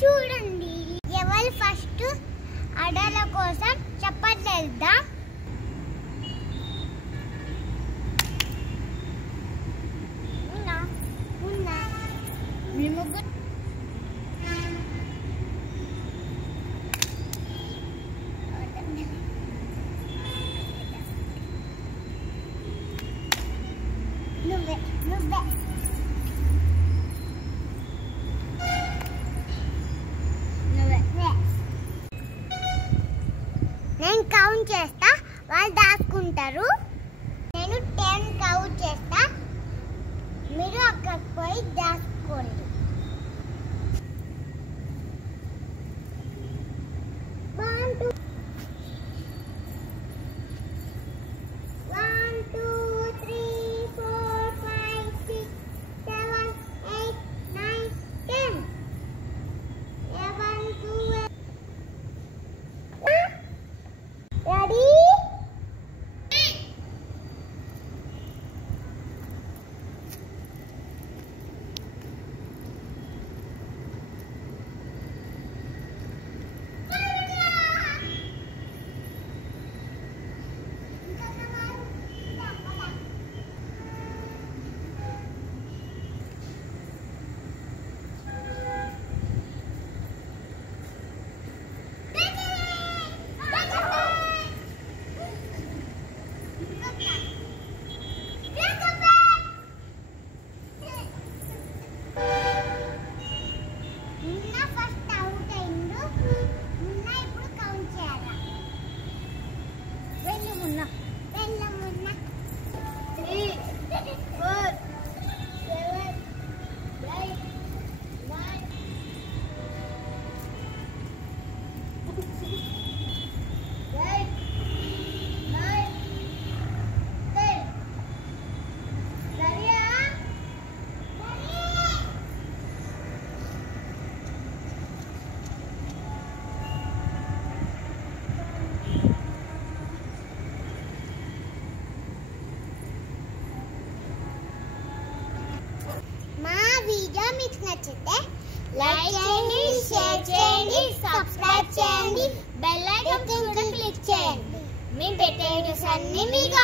చూడండి. ఎవరు ఫస్ట్ అడల కోసం చెప్పట్లేదా? మీ ముగ్గురు నువ్వే నేను కౌంట్ చేస్తా, వాళ్ళు దాచుకుంటారు. నేను 10 కౌంట్ చేస్తా, మీరు అక్కడికి పోయి దాచుకోండి. 1 2 3 4 5 6 7 8 9 10 11 12 Ready? వీడియో మీకు నచ్చితే లైక్ చేయండి, షేర్ చేయండి, సబ్స్క్రైబ్ చేయండి, బెల్ ఐకాన్ క్లిక్ చేయండి. మీ పెట్టే వీడియోస్ అన్ని మీకు